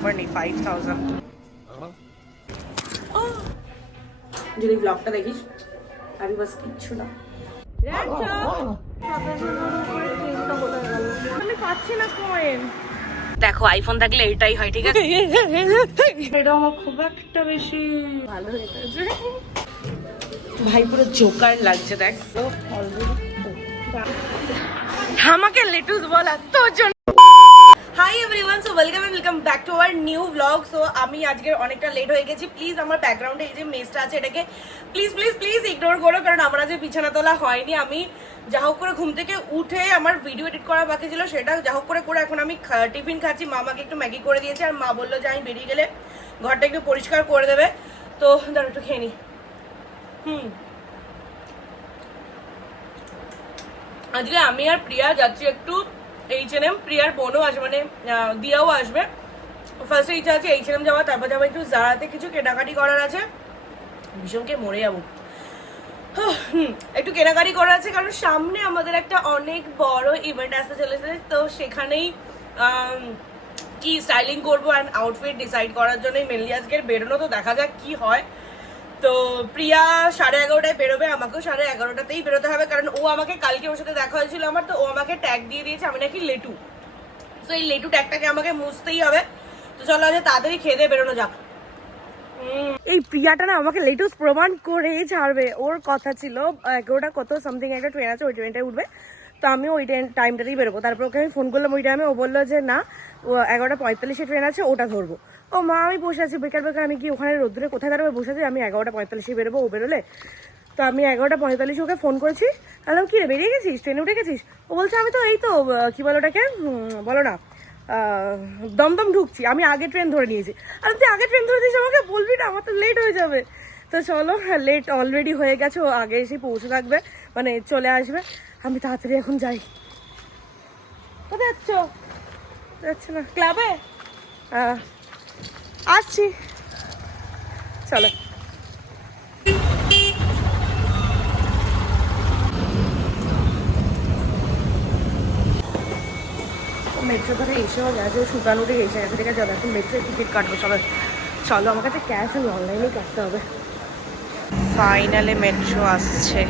Offer নেই five thousand যদি ব্লগটা দেখিস আমি বাস কিচ্ছু না। দেখো আইফোন থাকলে এটাই হয় ঠিক আছে? এটা আমার খুব একটা বেশি ভালো হয়েছে। ভাই পুরো জোকার লাগছে দেখ। আমাকে লেটুস বলা তোর জন্য everyone so welcome and welcome back to our new blog so আমি আজকে অনেকটা লেট হয়ে গেছি। প্লিজ আমার ব্যাকগ্রাউন্ডে এই যে মেসটা আছে এটাকে প্লিজ প্লিজ প্লিজ ইগনোর করো, কারণ আমার যে বিছানা তোলা হয়নি। আমি যা হোক করে ঘুম থেকে উঠে আমার ভিডিও এডিট করা বাকি ছিল, সেটা যা হোক করে করে এখন আমি টিফিন খাচ্ছি। মা আমাকে একটু ম্যাগি করে দিয়েছে আর মা বলল যে আমি বেরিয়ে গেলে ঘরটা একটু পরিষ্কার করে দেবে। তো দাঁড়া একটু খেয়ে নি। হুম। আজকে আমি আর প্রিয়া যাচ্ছি একটু এইচ এন এম প্রিয়ার বোনও আসবে মানে দিয়াও আসবে। ফার্স্টে ইচ্ছা আছে এইচ এন এম যাওয়া, তারপর যাব একটু জারাতে কিছু কেনাকাটি করার আছে। ভীষণকে মরে যাব। একটু কেনাকাটি করার আছে, কারণ সামনে আমাদের একটা অনেক বড় ইভেন্ট আসতে চলেছে। তো সেখানেই কি স্টাইলিং করব অ্যান্ড আউটফিট ডিসাইড করার জন্যই মেনলি আজকের বেরোনো। তো দেখা যাক কি হয়। তো প্রিয়া সাড়ে এগারোটায় বেরোবে, আমাকেও সাড়ে এগারোটাতেই বেরোতে হবে, কারণ ও আমাকে কালকে ওর সাথে দেখা হয়েছিল আমার, তো ও আমাকে ট্যাগ দিয়ে দিয়েছে, আমি নাকি লেটু। তো এই লেটু ট্যাগটাকে আমাকে মুছতেই হবে। তো চলো আজ তাড়াতাড়ি খেয়ে দিয়ে বেরোনো যাক। এই প্রিয়াটা না আমাকে লেটুস প্রমাণ করে ছাড়বে। ওর কথা ছিল, এগারোটা কত সামথিং একটা ট্রেন আছে, ওই ট্রেনটায় উঠবে। তো আমি ওই টাইমটাতেই বেরোবো। তারপর ওকে আমি ফোন করলাম, ওই টাইমে ও বলল যে, না এগারোটা পঁয়তাল্লিশে ট্রেন আছে, ওটা ধরবো। ও মা আমি বসে আছি। বেকার বেকার আমি কি ওখানে রোদ্দুরে কোথায় দাঁড়াবে বসে আছি আমি এগারোটা পঁয়তাল্লিশে বেরোবো ও বেরোলে। তো আমি এগারোটা পঁয়তাল্লিশে ওকে ফোন করেছি। বললাম কি রে বেরিয়ে গেছিস? ট্রেনে উঠে গেছিস? ও বলছে আমি তো এই তো কি বলো ওটাকে? বলো না দমদম ঢুকছি। আমি আগে ট্রেন ধরে নিয়েছি। আর তুই আগে ট্রেন ধরে দিয়েছিস আমাকে বলবি না আমার তো লেট হয়ে যাবে। তো চলো লেট অলরেডি হয়ে গেছে ও আগে এসে পৌঁছে থাকবে মানে চলে আসবে। আমি তাড়াতাড়ি এখন যাই। কোথায় যাচ্ছ? যাচ্ছে না। ক্লাবে আহ, আসছি। চলো। মেট্রো ধরে এসেও গেছে শুকানো উঠে এসে গেছে ঠিক আছে এখন মেট্রো টিকিট কাটবো সবাই চলো আমার কাছে ক্যাশ আমি অনলাইনেই কাটতে হবে। ফাইনালে মেট্রো আসছে।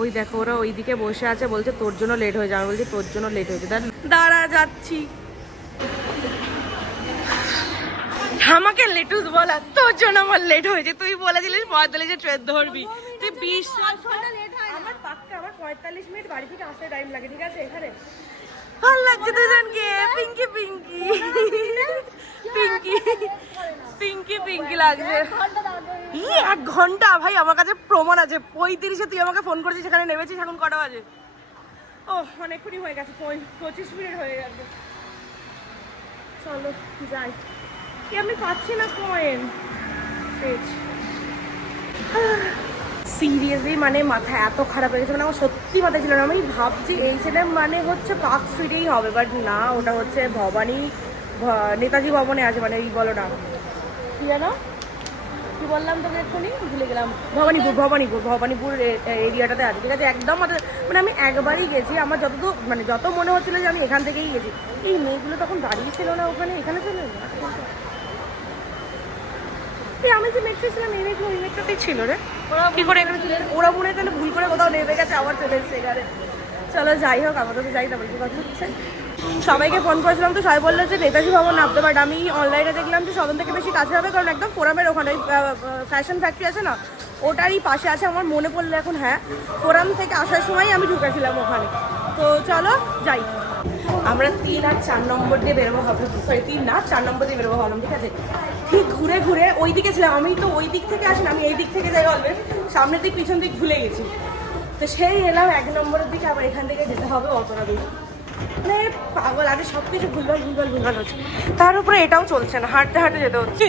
ওই দেখো ওরা ওইদিকে বসে আছে বলছে তোর জন্য লেট হয়ে যাবে বলছি তোর জন্য লেট হয়েছে দাঁড়া দাঁড়া যাচ্ছি। আমাকে লেটুস বলা তোর জন্য আমার লেট হয়েছে। তুই বলেছিলিস পঁয়তাল্লিশে ট্রেন ধরবি। তুই বিশ্বাস আমার পাক্কা আমার পঁয়তাল্লিশ মিনিট বাড়ি থেকে আসতে টাইম লাগে ঠিক আছে? এখানে। ভালো লাগছে দুজনকে। পিঙ্কি পিঙ্কি পিঙ্কি পিঙ্কি পিঙ্কি লাগছে। ই এক ঘণ্টা? ভাই আমার কাছে প্রমাণ আছে। পঁয়ত্রিশে তুই আমাকে ফোন করেছিস সেখানে নেমেছিস এখন কটা বাজে? ও অনেকক্ষণই হয়ে গেছে। পঁচিশ মিনিট হয়ে গেছে। চলো যাই। কি আমি পাচ্ছি না কয়েন সিরিয়াসলি মানে মাথা এত খারাপ হয়ে গেছে মানে আমার সত্যি মাথা ছিল না। আমি ভাবছি এই ছেলে মানে হচ্ছে পার্ক স্ট্রিটেই হবে বাট না, ওটা হচ্ছে ভবানী নেতাজি ভবনে আছে মানে এই বলো না। কি জানো কি বললাম তোকে এক্ষুনি? ভুলে গেলাম। ভবানীপুর ভবানীপুর ভবানীপুর এরিয়াটাতে আছে, ঠিক আছে? একদম মানে আমি একবারই গেছি, আমার যতটুকু মানে যত মনে হচ্ছিল যে আমি এখান থেকেই গেছি। এই মেয়েগুলো তখন দাঁড়িয়ে ছিল না ওখানে? এখানে চলে। আমি যে ছিল তাহলে ভুল করে কোথাও নেমে গেছে, আবার চলে চলো যাই হোক যাই সবাইকে ফোন করেছিলাম তো, সবাই বলল যে নেতাজি ভবন নামতে বাট আমি অনলাইনে দেখলাম যে সদন থেকে বেশি কাছে হবে, কারণ একদম ফোরামের ওখানে ফ্যাশন ফ্যাক্টরি আছে না, ওটারই পাশে আছে, আমার মনে পড়ল এখন হ্যাঁ ফোরাম থেকে আসার সময় আমি ঢুকেছিলাম ওখানে। তো চলো, যাই। আমরা তিন আর চার নম্বর দিয়ে বেরোবো, ভাবলাম সরি তিন না, চার নম্বর দিয়ে বেরোবো, ভাবলাম, ঠিক আছে। ঠিক ঘুরে ঘুরে ওই দিকে ছিলাম। আমি তো ওই দিক থেকে আসি না, আমি এই দিক থেকে যাই অলওয়েজ সামনের দিক, পিছন দিক ভুলে গেছি। তো সেই এলাম, এক নম্বরের দিকে আবার এখান থেকে যেতে হবে অতটা মানে পাগল, আগে সব কিছু ভুলভাল ভুলভাল ভুলভাল হচ্ছে। তার উপরে এটাও চলছে না, হাঁটতে হাঁটতে যেতে হচ্ছে।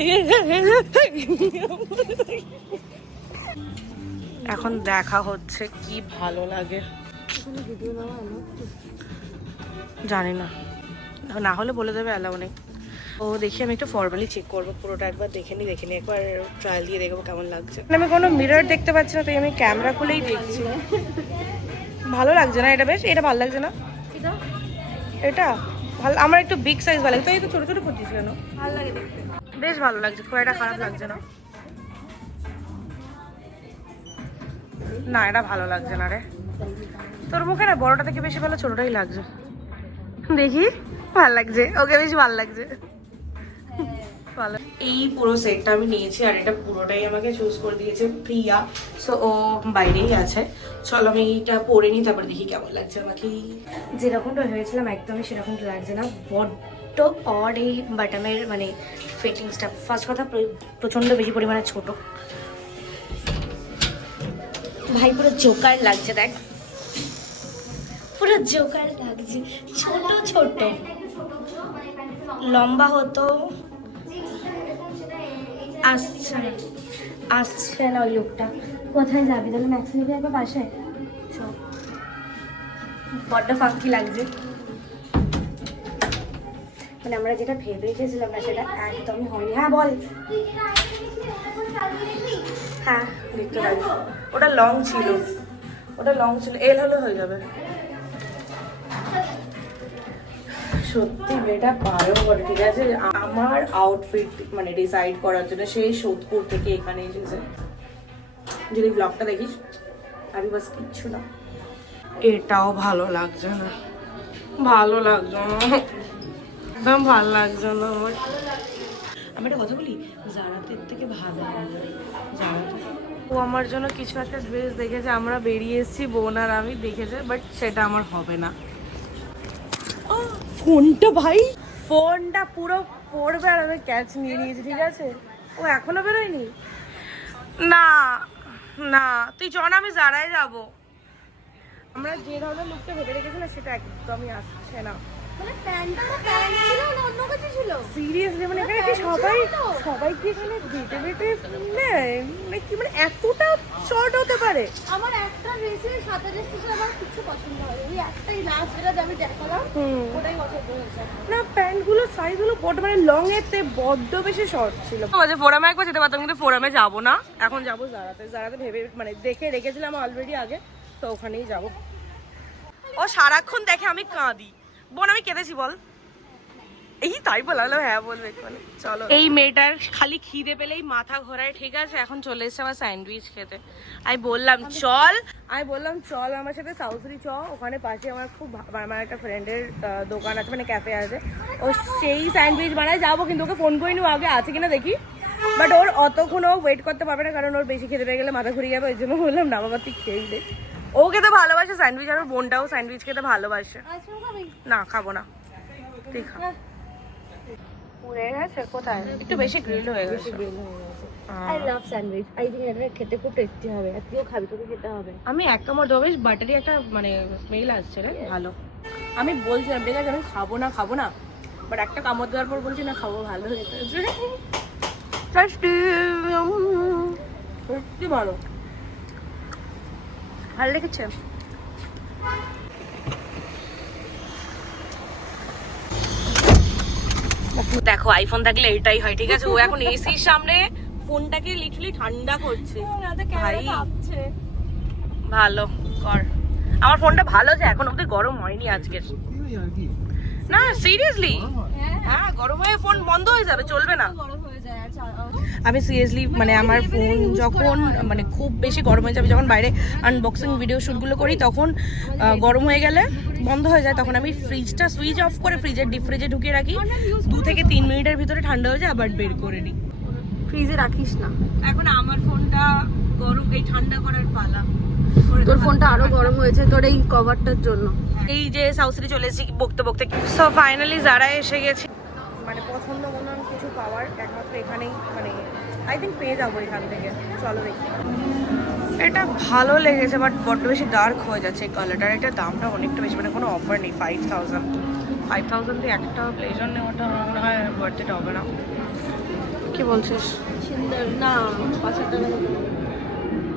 এখন দেখা হচ্ছে কি ভালো লাগে। জানি না। না হলে বলে দেবে অ্যালাউ নেই। ও দেখি আমি একটু ফর্মালি চেক করব পুরোটা একবার দেখে নি দেখে নি একবার ট্রায়াল দিয়ে দেখব কেমন লাগছে। আমি কোনো মিরর দেখতে পাচ্ছি না তাই আমি ক্যামেরা খুলেই দেখছি। ভালো লাগছে না এটা বেশ? এটা ভালো লাগছে না? এটা? ভালো আমার একটু বিগ সাইজ ভালো লাগে তাই একটু ছোট ছোট করছিস কেন? ভালো লাগে দেখতে। বেশ ভালো লাগছে খুব একটা খারাপ লাগছে না। না এটা ভালো লাগছে না রে। তোর মুখে না বড়টা থেকে বেশি ভালো ছোটটাই লাগছে। দেখি ভালো লাগছে। ওকে বেশি ভালো লাগছে। এই পুরো সেটটা আমি নিয়েছি আর এটা পুরোটাই আমাকে চুজ করে দিয়েছে প্রিয়া। সো ও বাইরেই আছে। চলো আমি এইটা পরে নিই, তারপর দেখি কেমন লাগছে আমাকে। যেরকমটা ভেবেছিলাম, একদমই সেরকমটা লাগছে না। বড্ড অড এই বাটামের মানে ফিটিংসটা ফার্স্ট কথা, প্র- প্রচণ্ড বেশি পরিমাণে ছোট। ভাই, পুরো জোকার লাগছে, দেখ। পুরো জোকার লাগছে। ছোট ছোট। লম্বা হতো। আসছে না আসছে না ওই লোকটা। কোথায় যাবি? তাহলে ম্যাক্স নিবি একবার বাসায়? বড্ড ফাঙ্কি লাগছে। মানে আমরা যেটা ভেবে রেখেছিলাম না, সেটা একদমই হয়নি। হ্যাঁ বল। হ্যাঁ দেখতে ওটা লং ছিল। ওটা লং ছিল। এল হলে হয়ে যাবে। সত্যি বেটা পারো বলে ঠিক আছে? আমার আউটফিট মানে ডিসাইড করার জন্য সেই সোদপুর থেকে এখানে এসেছে। যদি ব্লগটা দেখিস আমি বাস কিচ্ছু না। এটাও ভালো লাগছে না। ভালো লাগছে না। একদম ভালো লাগছে না আমার। আমি একটা কথা বলি? জারাতের থেকে ভালো জারাতে ও আমার জন্য কিছু একটা ড্রেস দেখেছে আমরা বেরিয়ে এসেছি বোন আর আমি দেখেছে বাট সেটা আমার হবে না। ফোনটা ভাই? ফোনটা পুরো পড়বে আর আমি ক্যাচ নিয়ে নিয়েছি ঠিক আছে? ও এখনও বেরোয়নি? না না। তুই চ না আমি জারায় যাব। আমরা যে ধরনের লুকটা ভেবে রেখেছিলাম সেটা একদমই আসছে না। মানে প্যান্টটা প্যান্ট ছিল না অন্য কিছু ছিল? সিরিয়াসলি মানে এখানে কি সবাই সবাই কি এখানে বেটে বেটে নেয়? পারে? আমার একটা ড্রেসের সাথে ড্রেসের সাথে আমার কিছু পছন্দ হয় ওই একটাই লাস্ট যেটা আমি দেখালাম ওটাই পছন্দ হয়েছে। না প্যান্টগুলো সাইজগুলো বড় মানে লং এর তে বড্ড বেশি শর্ট ছিল। আমাদের ফোরামে একবার যেতে পারতাম কিন্তু ফোরামে যাব না। এখন যাব জারাতে জারাতে ভেবে মানে দেখে রেখেছিলাম অলরেডি আগে তো ওখানেই যাব। ও সারাক্ষণ দেখে আমি কাঁদি। বোন আমি কেঁদেছি বল। এই তাই বলালো হ্যাঁ বলবে এক্ষুনি। চলো। এই মেয়েটার খালি খিদে পেলেই মাথা ঘোরায় ঠিক আছে? এখন চলে এসেছে আমার স্যান্ডউইচ খেতে। আমি বললাম চল। আমি বললাম চল আমার সাথে সাউথরি চ ওখানে পাশে আমার খুব আমার একটা ফ্রেন্ডের দোকান আছে মানে ক্যাফে আছে। ও সেই স্যান্ডউইচ বানায় যাব কিন্তু ওকে ফোন করে নিও আগে আছে কিনা দেখি। বাট ওর অতক্ষণ ও ওয়েট করতে পারবে না কারণ ওর বেশি খেতে পেয়ে গেলে মাথা ঘুরে যাবে ওই জন্য বললাম না বাবা তুই খেয়েই দে ও খেতে ভালোবাসে স্যান্ডউইচ আর ওর বোনটাও স্যান্ডউইচ খেতে ভালোবাসে। না খাব না। তুই খা। পুড়ে গেছে কোথায়? একটু বেশি গ্রিল হয়ে গেছে। I love sandwich I think এটা খেতে খুব টেস্টি হবে। আর তুইও খাবি তোকে খেতে হবে। আমি এক কামড় দেবো বেশ বাটারি একটা মানে স্মেল আসছে রে ভালো। আমি বলছিলাম আছে আমি খাব না খাব না। বাট একটা কামড় দেওয়ার পর বলছি না খাব ভালো হয়েছে সত্যি ভালো। ভালো লেগেছে? দেখো আইফোন থাকলে এটাই হয় ঠিক আছে? ও এখন এসির সামনে ফোনটাকে লিটারালি ঠান্ডা করছে। ভাই ভালো কর। আমার ফোনটা ভালো আছে এখন অব্দি গরম হয়নি আজকের। না সিরিয়াসলি হ্যাঁ। গরম হয়ে ফোন বন্ধ হয়ে যাবে চলবে না। গরম হয়ে যায় আচ্ছা আমি সিরিয়াসলি মানে আমার ফোন যখন মানে খুব বেশি গরম হয়ে যাবে যখন বাইরে আনবক্সিং ভিডিও শ্যুটগুলো করি তখন গরম হয়ে গেলে বন্ধ হয়ে যায় তখন আমি ফ্রিজটা সুইচ অফ করে ফ্রিজের ডিপ ফ্রিজে ঢুকিয়ে রাখি। দু থেকে তিন মিনিটের ভিতরে ঠান্ডা হয়ে যায় আবার বের করে নিই। ফ্রিজে রাখিস না। এখন আমার ফোনটা গরম এই ঠান্ডা করার পালা। তোর ফোনটা আরও গরম হয়েছে তোর এই কভারটার জন্য। এই যে সাউথে চলে এসেছি বকতে বকতে। সো ফাইনালি যারা এসে গেছি। মানে পছন্দ মতো কিছু পাওয়ার একমাত্র এখানেই মানে আই থিঙ্ক পেয়ে যাব এখান থেকে। চলো দেখি। এটা ভালো লেগেছে বাট বড্ড বেশি ডার্ক হয়ে যাচ্ছে এই কালারটার এটা দামটা অনেকটা বেশি মানে কোনো অফার নেই ফাইভ থাউজেন্ড ফাইভ থাউজেন্ডে একটা প্লেজার নেওয়াটা আমার মনে হয় বার্থডে হবে না। কি বলছিস? না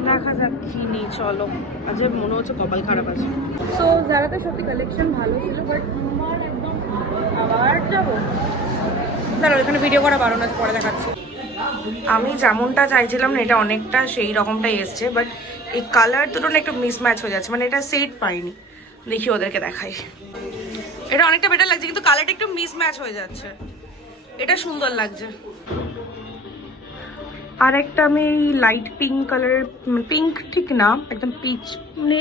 দেখা যাক কি নিই চলো। আজ মনে হচ্ছে কপাল খারাপ আছে। সো যারাতে সত্যি কালেকশন ভালো ছিল বাট একদম আবার যাব। দাঁড়াও, এখানে ভিডিও করা বারণ আছে, পরে দেখাচ্ছি। আমি যেমনটা চাইছিলাম না, এটা অনেকটা সেই রকমটাই এসছে বাট এই কালার দুটো না একটু মিসম্যাচ হয়ে যাচ্ছে মানে এটা সেট পাইনি। দেখি ওদেরকে দেখাই। এটা অনেকটা বেটার লাগছে, কিন্তু কালারটা একটু মিস ম্যাচ হয়ে যাচ্ছে। এটা সুন্দর লাগছে। আর একটা আমি এই লাইট পিঙ্ক কালারের পিঙ্ক ঠিক না, একদম পিচ মানে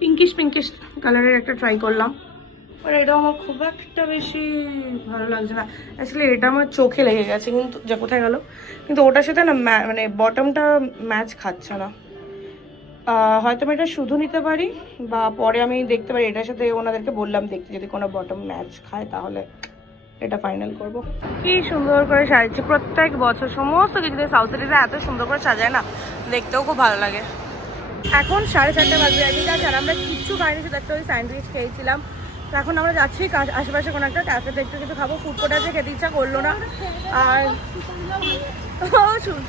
পিঙ্কিশ পিঙ্কিশ কালারের একটা ট্রাই করলাম। আর এটা আমার খুব একটা বেশি ভালো লাগছে না। অ্যাকচুয়ালি এটা আমার চোখে লেগে গেছে, কিন্তু যা কোথায় গেল? কিন্তু ওটার সাথে না মানে বটমটা ম্যাচ খাচ্ছে না। হয়তো আমি এটা শুধু নিতে পারি, বা পরে আমি দেখতে পারি, এটার সাথে ওনাদেরকে বললাম দেখতে, যদি কোনো বটম ম্যাচ খায়, তাহলে এটা ফাইনাল করব। কি সুন্দর করে সাজাচ্ছে, প্রত্যেক বছর সমস্ত কিছুতে সাউথ সিটিতে এত সুন্দর করে সাজায় না, দেখতেও খুব ভালো লাগে। এখন সাড়ে চারটে বাজে আমি আর আমরা কিচ্ছু খাইনি শুধু একটা ওই স্যান্ডউইচ খেয়েছিলাম। তো এখন আমরা যাচ্ছি আশেপাশে কোনো একটা ক্যাফেতে একটু কিছু খাব। ফুড কোর্টে আছে, খেতে ইচ্ছা করল না। আর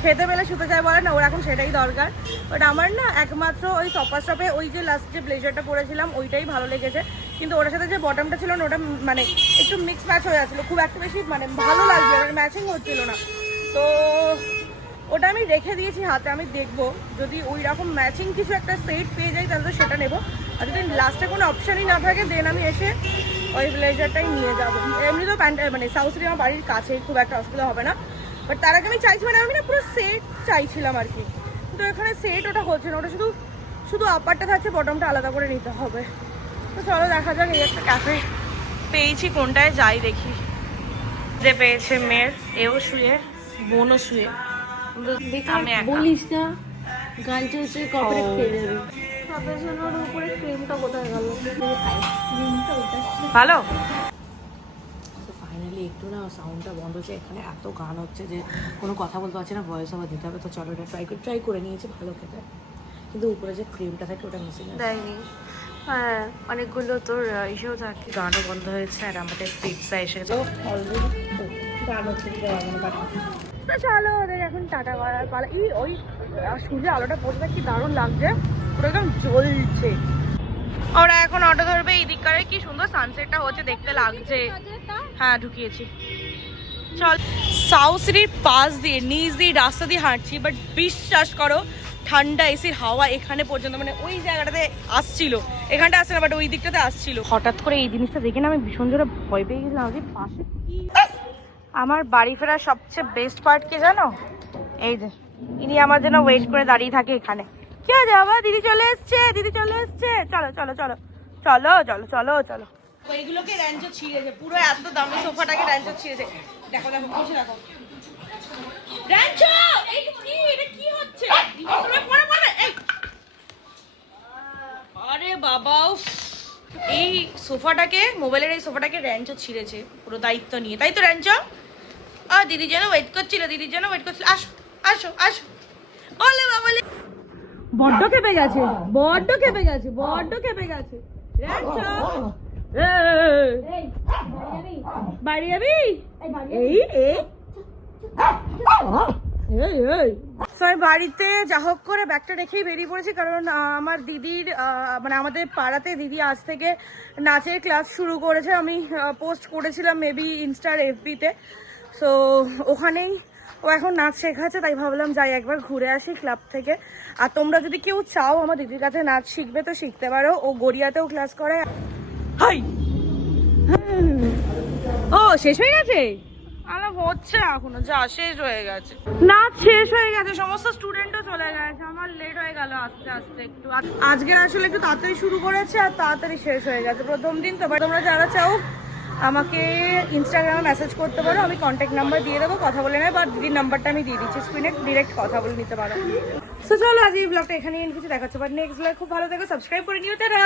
খেতে পেলে শুতে যায় বলে না, ওর এখন সেটাই দরকার। বাট আমার না একমাত্র ওই সপার শপে ওই যে লাস্ট যে ব্লেজারটা পরেছিলাম ওইটাই ভালো লেগেছে। কিন্তু ওটার সাথে যে বটমটা ছিল না, ওটা মানে একটু মিক্স ম্যাচ হয়ে যাচ্ছিল খুব একটা বেশি মানে ভালো লাগছে ম্যাচিং হচ্ছিল না। তো ওটা আমি রেখে দিয়েছি হাতে, আমি দেখব। যদি ওই রকম ম্যাচিং কিছু একটা সেট পেয়ে যাই, তাহলে তো সেটা নেব। আর যদি লাস্টে কোনো অপশানই না থাকে দেন আমি এসে ওই ব্লেজারটাই নিয়ে যাব। এমনি তো প্যান্ট মানে সাউথ সিটি আমার বাড়ির কাছে খুব একটা অসুবিধা হবে না। বাট তার আগে আমি চাইছি মানে আমি না পুরো সেট চাইছিলাম আর কি। কিন্তু এখানে সেট ওটা হচ্ছে না ওটা শুধু শুধু আপারটা থাকছে বটমটা আলাদা করে নিতে হবে। তো চলো দেখা যাক এই একটা ক্যাফে পেয়েছি কোনটায় যাই দেখি। যে পেয়েছে মেয়ের এও শুয়ে বোনও শুয়ে। আমি বলিস না গান চলছে ও। খেয়ে যাবে। উপরে ক্রিমটা কোথায় গেল? ক্রিমটা ওটা ভালো ফাইনালি একটু না সাউন্ডটা বন্ধ হচ্ছে এখানে এত গান হচ্ছে যে কোনো কথা বলতে পারছি না ভয়েস ওভার দিতে হবে তো চলো এটা ট্রাই করে ট্রাই করে নিয়েছি ভালো খেতে। কিন্তু উপরে যে ক্রিমটা থাকে ওটা মিসিং দেয়নি। হ্যাঁ অনেকগুলো তোর ইসেও থাকে। গানও বন্ধ হয়েছে আর আমাদের পিৎজা এসে গান হচ্ছে তো চলো ওদের এখন টাটা করার পালা এই ওই সূর্যের আলোটা পড়তে কি দারুণ লাগছে। পুরো একদম জ্বলছে। ওরা এখন অটো ধরবে এই দিককারে কি সুন্দর সানসেটটা হচ্ছে দেখতে লাগছে। হ্যাঁ ঢুকিয়েছি। চল। সাউথ সিটির পাশ দিয়ে নিচ দিয়ে রাস্তা দিয়ে হাঁটছি বাট বিশ্বাস করো ঠান্ডা এসির হাওয়া এখানে পর্যন্ত মানে ওই জায়গাটাতে আসছিল। এখানটা আসছে না বাট ওই দিকটাতে আসছিল। হঠাৎ করে এই জিনিসটা দেখে না আমি ভীষণ জোরে ভয় পেয়ে গেছিলাম যে পাশে আমার বাড়ি ফেরার সবচেয়ে বেস্ট পার্ট কি জানো? এই যে ইনি আমার জন্য ওয়েট করে দাঁড়িয়ে থাকে এখানে। কি আছে বাবা? দিদি চলে এসছে, দিদি চলে এসছে। চলো চলো চলো। চলো চলো চলো চলো। এইগুলোকে র্যাঞ্চো ছিঁড়েছে, পুরো এত দামি সোফাটাকে র্যাঞ্চো ছিঁড়েছে। দেখো দেখো, বসে দেখো। আরে বাবা। এই সোফাটাকে, মোবাইলের এই সোফাটাকে র্যাঞ্চো ছিঁড়েছে, পুরো দায়িত্ব নিয়ে। তাই তো, র্যাঞ্চো? আ দিদির জন্য ওয়েট করছিল, দিদির জন্য ওয়েট করছিল। আসো আসো আসো। বড্ড কেঁপে গেছে, বড্ড কেঁপে গেছে, বড্ড কেঁপে গেছে। বাড়ি যাবি? এই বাড়িতে যা হোক করে ব্যাগটা রেখেই বেরিয়ে পড়েছি, কারণ আমার দিদির মানে আমাদের পাড়াতে দিদি আজ থেকে নাচের ক্লাস শুরু করেছে। আমি পোস্ট করেছিলাম মেবি ইনস্টার এফবিতে। সো, ওখানেই ও এখন নাচ শেখাচ্ছে, তাই ভাবলাম যাই একবার ঘুরে আসি ক্লাব থেকে। আর তোমরা যদি কেউ চাও আমার দিদির কাছে নাচ শিখবে তো শিখতে পারো। ও গড়িয়াতেও ক্লাস করে হাই! ও শেষ হয়ে গেছে? আলো হচ্ছে এখনও যা শেষ হয়ে গেছে। শেষ হয়ে গেছে সমস্ত স্টুডেন্টও চলে গেছে। আমার লেট হয়ে গেল আস্তে আস্তে একটু। আজকে আসলে একটু তাড়াতাড়ি শুরু করেছে আর তাড়াতাড়ি শেষ হয়ে গেছে। প্রথম দিন তো তোমরা যারা চাও আমাকে ইনস্টাগ্রামে মেসেজ করতে পারো। আমি কন্ট্যাক্ট নাম্বার দিয়ে দেবো কথা বলে নেয় বা দিদির নাম্বারটা আমি দিয়ে দিচ্ছি। স্ক্রিনে ডিরেক্ট কথা বলে নিতে পারো। তো চলো আজ এই ব্লগটা এখানে কিছু দেখাচ্ছে বাট নেক্সট ব্লগ খুব ভালো থেকো সাবস্ক্রাইব করে নিও তারা